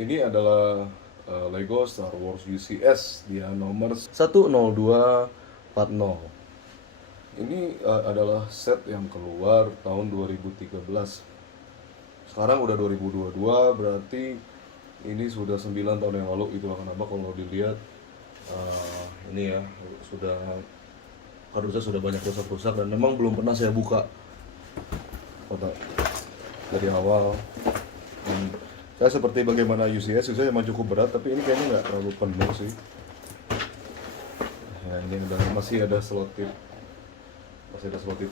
Ini adalah Lego Star Wars UCS, dia nomor 10240. Ini adalah set yang keluar tahun 2013. Sekarang udah 2022, berarti ini sudah 9 tahun yang lalu. Itulah kenapa kalau dilihat ini ya sudah kardusnya sudah banyak rusak-rusak dan memang belum pernah saya buka kotak dari awal. Dan saya seperti bagaimana UCS memang cukup berat, tapi ini kayaknya nggak terlalu penuh sih. Nah, ini masih ada slot tip,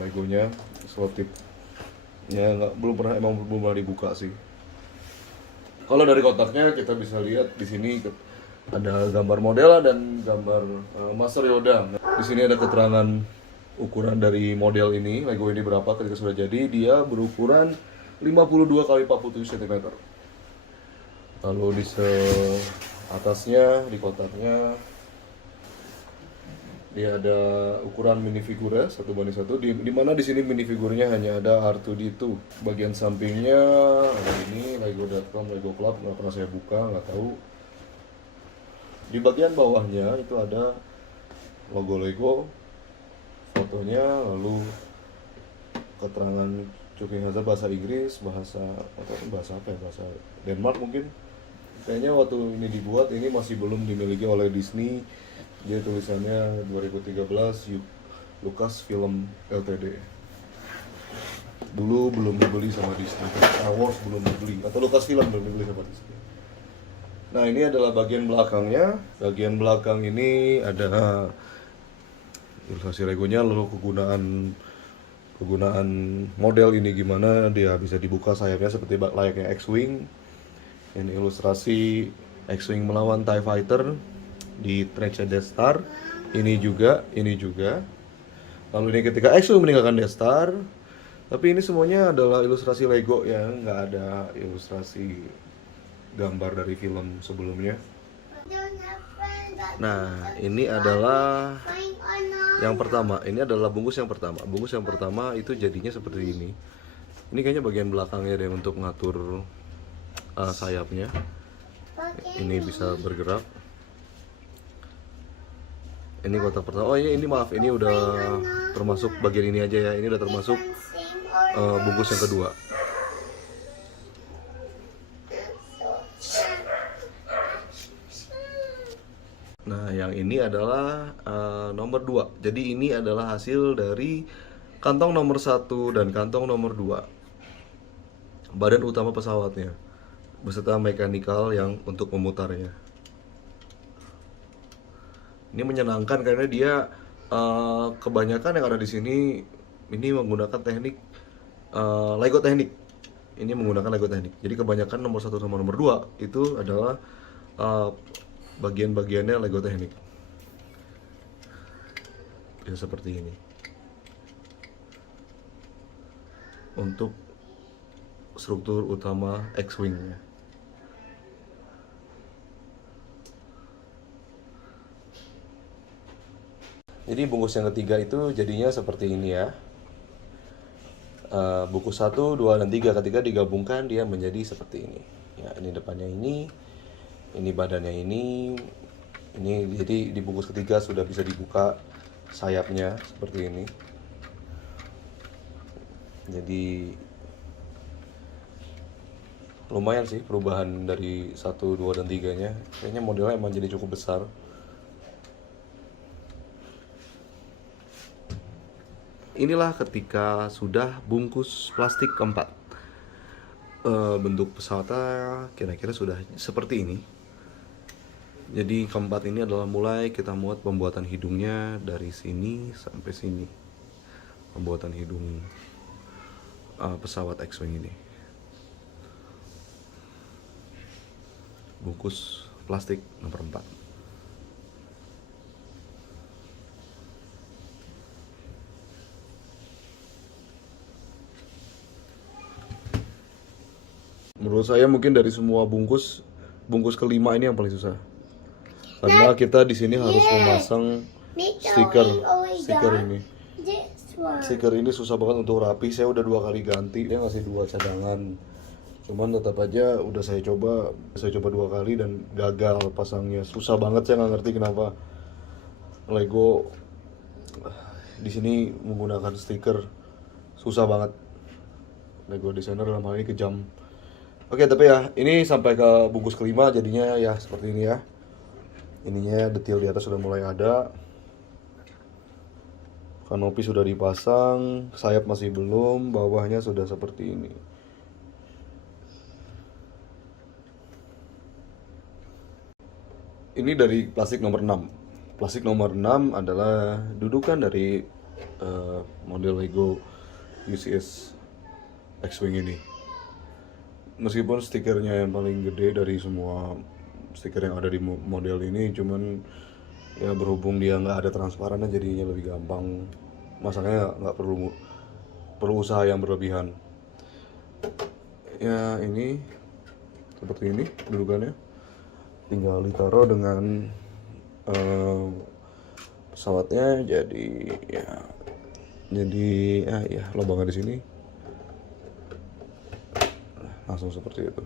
Legonya, slot tip ya nggak, belum pernah dibuka sih. Kalau dari kotaknya kita bisa lihat di sini ada gambar model dan gambar Master Yoda. Di sini ada keterangan ukuran dari model ini, Lego ini berapa ketika sudah jadi. Dia berukuran 52 kali 47 cm. Lalu di atasnya, di kotaknya, dia ada ukuran minifigurnya 1:1. Di mana di sini minifigurnya hanya ada R2D2. Bagian sampingnya ada ini Lego.com, Lego Club, nggak pernah saya buka, nggak tahu. Di bagian bawahnya itu ada logo Lego, fotonya, lalu keterangan Chuking Hazard bahasa Inggris, bahasa apa ya, bahasa Denmark mungkin. Kayaknya waktu ini dibuat ini masih belum dimiliki oleh Disney. Dia tulisannya 2013 Lucasfilm Ltd. Dulu belum dibeli sama Disney. Star Wars belum dibeli, atau Lucasfilm belum dibeli sama Disney. Nah, ini adalah bagian belakangnya. Bagian belakang ini ada ilustrasi Legonya, lalu kegunaan model ini gimana. Dia bisa dibuka sayapnya seperti layaknya X-Wing. Ini ilustrasi X-Wing melawan TIE Fighter di tracknya Death Star. Ini juga. Lalu ini ketika X-Wing meninggalkan Death Star. Tapi ini semuanya adalah ilustrasi Lego ya, nggak ada ilustrasi gambar dari film sebelumnya. Nah, ini adalah yang pertama. Ini adalah bungkus yang pertama. Bungkus yang pertama itu jadinya seperti ini. Ini kayaknya bagian belakangnya deh untuk ngatur sayapnya. Ini bisa bergerak. Ini kotak pertama. Oh ini maaf, ini udah termasuk bagian ini aja ya. Ini udah termasuk bungkus yang kedua. Nah, yang ini adalah nomor 2. Jadi ini adalah hasil dari kantong nomor 1 dan kantong nomor 2. Badan utama pesawatnya beserta mekanikal yang untuk memutarnya. Ini menyenangkan karena dia kebanyakan yang ada di sini ini menggunakan teknik Lego teknik. Ini menggunakan Lego teknik. Jadi kebanyakan nomor 1 sama nomor 2 itu adalah bagian-bagiannya Lego teknik. Ya seperti ini. Untuk struktur utama X-Wing-nya. Jadi bungkus yang ketiga itu jadinya seperti ini ya. Bungkus 1, 2, dan 3 ketika digabungkan dia menjadi seperti ini. Ya, ini depannya ini badannya ini. Jadi di bungkus ketiga sudah bisa dibuka sayapnya seperti ini. Jadi lumayan sih perubahan dari 1, 2, dan 3-nya. Kayaknya modelnya emang jadi cukup besar. Inilah ketika sudah bungkus plastik keempat. Bentuk pesawatnya kira-kira sudah seperti ini. Jadi keempat ini adalah mulai kita muat pembuatan hidungnya dari sini sampai sini. Pembuatan hidung pesawat X-Wing ini. Bungkus plastik nomor 4. Menurut saya mungkin dari semua bungkus kelima ini yang paling susah. Karena kita di sini harus memasang stiker ini. Stiker ini susah banget untuk rapi. Saya udah 2 kali ganti. Dia ngasih 2 cadangan Cuman tetap aja udah saya coba 2 kali dan gagal pasangnya. Susah banget, saya nggak ngerti kenapa Lego di sini menggunakan stiker. Susah banget. Lego designer dalam hal ini kejam. Oke, tapi ya ini sampai ke bungkus kelima jadinya ya seperti ini ya. Ininya detail di atas sudah mulai ada. Kanopi sudah dipasang, sayap masih belum, bawahnya sudah seperti ini. Ini dari plastik nomor 6. Plastik nomor 6 adalah dudukan dari model Lego UCS X-Wing ini. Meskipun stikernya yang paling gede dari semua stiker yang ada di model ini, cuman ya berhubung dia nggak ada transparannya jadinya lebih gampang. Masaknya nggak perlu usaha yang berlebihan. Ya ini seperti ini dudukannya. Tinggal ditaruh dengan pesawatnya, jadi ya lubangnya di sini langsung seperti itu.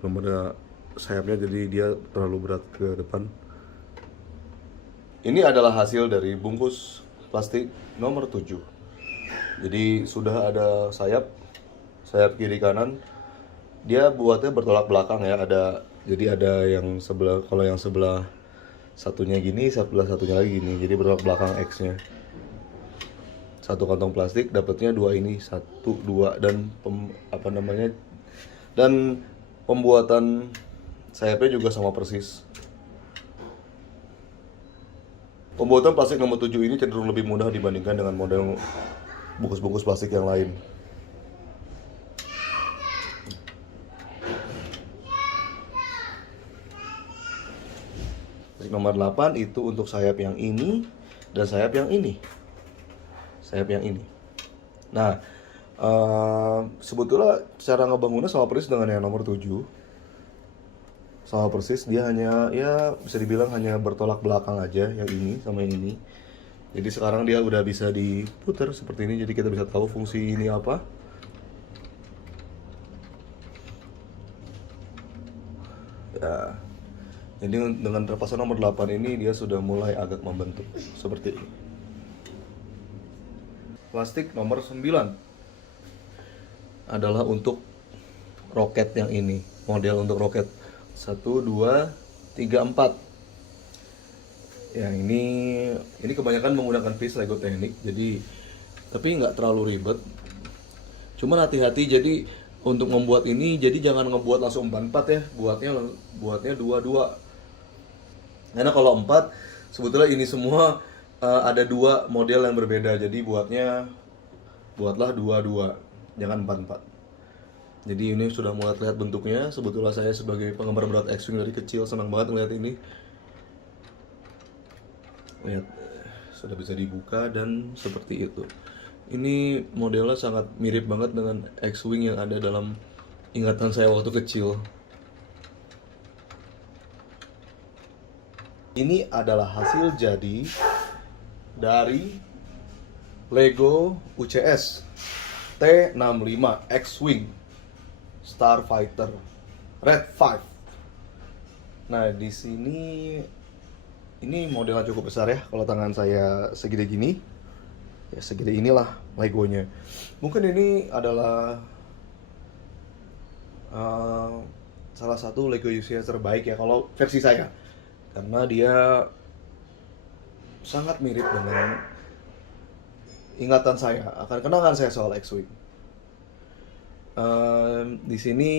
Belum ada sayapnya jadi dia terlalu berat ke depan. Ini adalah hasil dari bungkus plastik nomor 7. Jadi sudah ada sayap kiri kanan. Dia buatnya bertolak belakang ya, jadi ada yang sebelah, kalau yang sebelah satunya gini, sebelah satunya lagi gini, jadi bertolak belakang X-nya. Satu kantong plastik dapatnya 2 ini, 1, 2 dan dan pembuatan sayapnya juga sama persis. Pembuatan plastik nomor 7 ini cenderung lebih mudah dibandingkan dengan model bungkus-bungkus plastik yang lain. Nomor 8 itu untuk sayap yang ini dan sayap yang ini. Nah, sebetulnya cara ngebangunnya sama persis dengan yang nomor 7. Sama persis, dia hanya ya bisa dibilang hanya bertolak belakang aja yang ini sama yang ini. Jadi sekarang dia udah bisa diputar seperti ini, jadi kita bisa tahu fungsi ini apa. Ya. Jadi dengan terpasang nomor 8 ini dia sudah mulai agak membentuk seperti ini. Plastik nomor 9 adalah untuk roket yang ini. Model untuk roket 1, 2, 3, 4. Ya ini kebanyakan menggunakan piece Lego teknik. Jadi tapi nggak terlalu ribet. Cuman hati-hati, jadi untuk membuat ini jadi jangan ngebuat langsung 4-4 ya. Buatnya 2-2. Karena kalau 4 sebetulnya ini semua ada 2 model yang berbeda. Jadi buatlah 2-2, jangan 4-4. Jadi ini sudah mulai terlihat bentuknya. Sebetulnya saya sebagai penggemar berat X-Wing dari kecil senang banget ngeliat ini. Lihat, sudah bisa dibuka dan seperti itu. Ini modelnya sangat mirip banget dengan X-Wing yang ada dalam ingatan saya waktu kecil. Ini adalah hasil jadi dari Lego UCS T65 X-Wing Starfighter Red 5. Nah, di sini ini modelnya cukup besar ya. Kalau tangan saya segede gini, ya segede inilah Legonya. Mungkin ini adalah salah satu Lego UCS terbaik ya kalau versi saya. Karena dia sangat mirip dengan ingatan saya, akan kenangan saya soal X-Wing. Di sini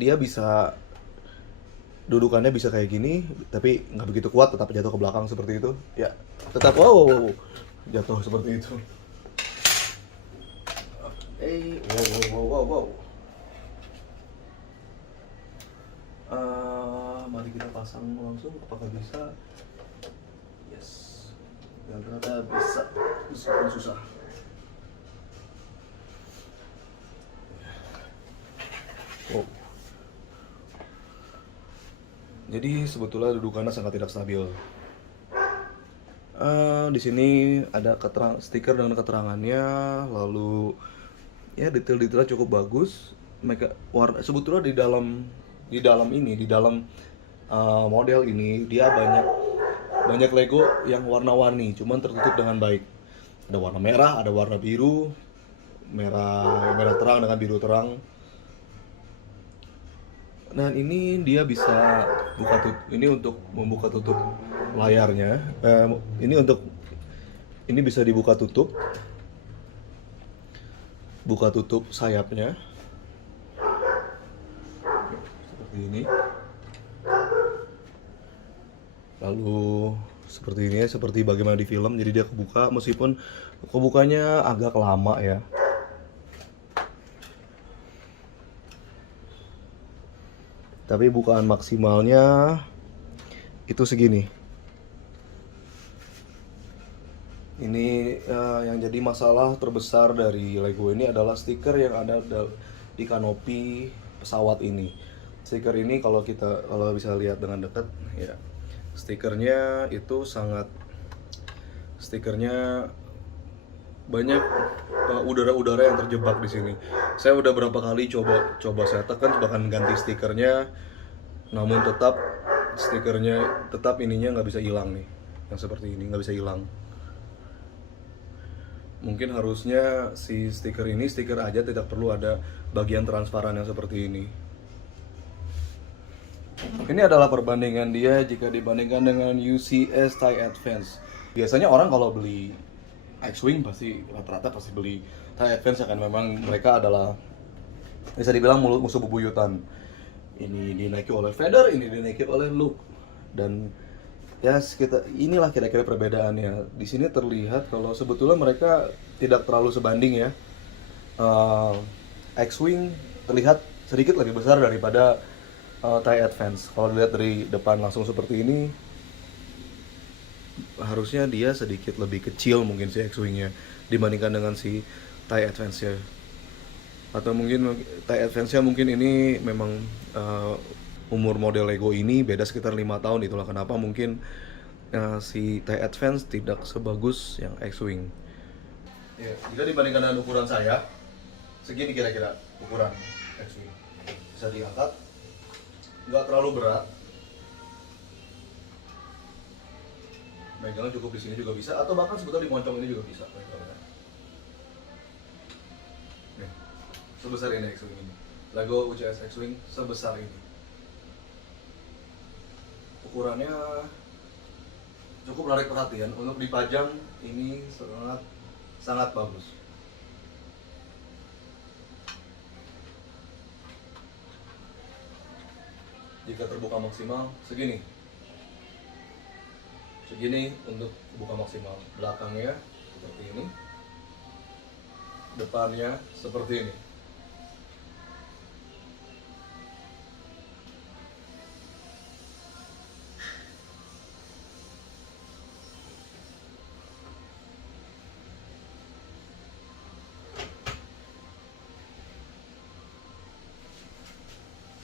dia bisa dudukannya bisa kayak gini, tapi nggak begitu kuat, tetap jatuh ke belakang seperti itu. Ya, tetap wow, jatuh seperti itu. Wow. Mari kita pasang langsung, apakah bisa? Yes, dan ternyata bisa, meskipun susah. Wow. Jadi sebetulnya dudukannya sangat tidak stabil. Di sini ada stiker dengan keterangannya, lalu ya detail-detailnya cukup bagus. Mereka warna sebetulnya di dalam model ini dia banyak banyak Lego yang warna-warni, cuman tertutup dengan baik. Ada warna merah, ada warna biru, merah merah terang dengan biru terang. Dan ini dia bisa ini untuk membuka tutup layarnya. Ini untuk ini bisa dibuka tutup, buka tutup sayapnya seperti ini. Lalu seperti ini ya, seperti bagaimana di film. Jadi dia kebuka, meskipun kebukanya agak lama ya. Tapi bukaan maksimalnya itu segini. Ini yang jadi masalah terbesar dari Lego ini adalah stiker yang ada di kanopi pesawat ini. Stiker ini kalau bisa lihat dengan dekat ya, stikernya banyak udara-udara yang terjebak di sini. Saya udah berapa kali coba saya tekan bahkan ganti stikernya, namun stikernya tetap ininya nggak bisa hilang nih, yang seperti ini nggak bisa hilang. Mungkin harusnya si stiker aja, tidak perlu ada bagian transparan yang seperti ini. Ini adalah perbandingan dia jika dibandingkan dengan UCS TIE Advance. Biasanya orang kalau beli X-Wing rata-rata pasti beli TIE Advance, kan memang mereka adalah bisa dibilang musuh bebuyutan. Ini dinaiki oleh Vader, ini dinaiki oleh Luke. Dan ya inilah kira-kira perbedaannya. Di sini terlihat kalau sebetulnya mereka tidak terlalu sebanding ya. X-Wing terlihat sedikit lebih besar daripada TIE Advance. Kalau dilihat dari depan langsung seperti ini, harusnya dia sedikit lebih kecil mungkin si X-Wing-nya dibandingkan dengan si TIE Advance-nya. Atau mungkin TIE Advance-nya mungkin ini memang umur model Lego ini beda sekitar 5 tahun, itulah kenapa mungkin si TIE Advance tidak sebagus yang X-Wing. Ya, jika dibandingkan dengan ukuran saya, segini kira-kira ukuran X-Wing. Bisa diangkat, nggak terlalu berat. Megangnya cukup di sini juga bisa, atau bahkan sebetulnya di moncong ini juga bisa. Nih, sebesar ini X-Wing ini. Lego UCS X-Wing sebesar ini. Ukurannya cukup menarik perhatian. Untuk dipajang ini sangat bagus. Jika terbuka maksimal segini untuk buka maksimal. Belakangnya seperti ini, depannya seperti ini.